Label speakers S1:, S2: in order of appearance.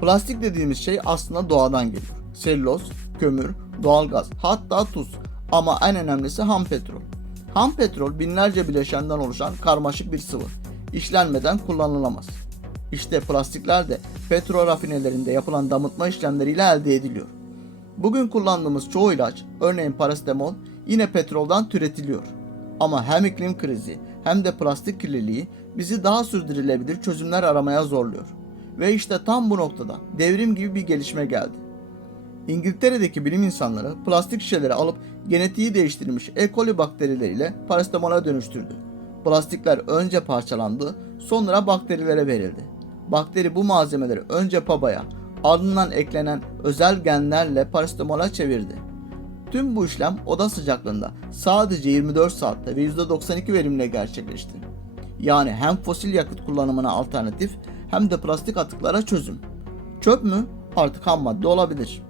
S1: Plastik dediğimiz şey aslında doğadan geliyor. Selüloz, kömür, doğalgaz, hatta tuz. Ama en önemlisi ham petrol. Ham petrol binlerce bileşenden oluşan karmaşık bir sıvı. İşlenmeden kullanılamaz. İşte plastikler de petrol rafinelerinde yapılan damıtma işlemleriyle elde ediliyor. Bugün kullandığımız çoğu ilaç, örneğin parasetamol, yine petroldan türetiliyor. Ama hem iklim krizi hem de plastik kirliliği bizi daha sürdürülebilir çözümler aramaya zorluyor. Ve işte tam bu noktada devrim gibi bir gelişme geldi. İngiltere'deki bilim insanları plastik şişeleri alıp genetiği değiştirilmiş E. coli bakterileriyle parasetamola dönüştürdü. Plastikler önce parçalandı, sonra bakterilere verildi. Bakteri bu malzemeleri önce pabaya, ardından eklenen özel genlerle parasetamola çevirdi. Tüm bu işlem oda sıcaklığında sadece 24 saatte ve %92 verimle gerçekleşti. Yani hem fosil yakıt kullanımına alternatif hem de plastik atıklara çözüm. Çöp mü? Artık ham madde olabilir.